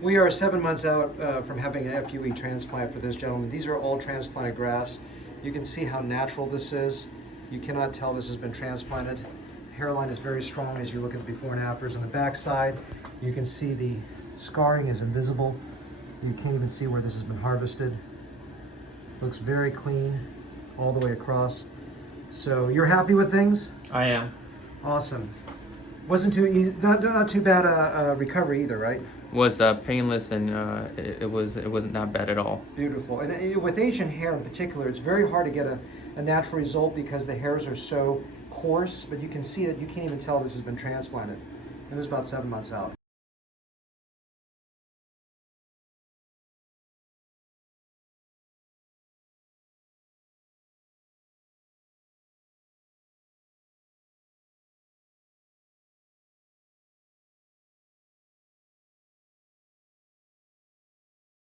We are 7 months out from having an FUE transplant for this gentleman. These are all transplanted grafts. You can see how natural this is. You cannot tell this has been transplanted. Hairline is very strong as you look at the before and afters. On the back side, you can see the scarring is invisible. You can't even see where this has been harvested. Looks very clean all the way across. So you're happy with things? I am. Awesome. Wasn't too easy, not too bad a recovery either, right? Was painless, and it wasn't that bad at all. Beautiful. And with Asian hair in particular, it's very hard to get a natural result because the hairs are so coarse, but you can see that you can't even tell this has been transplanted. And this is about 7 months out.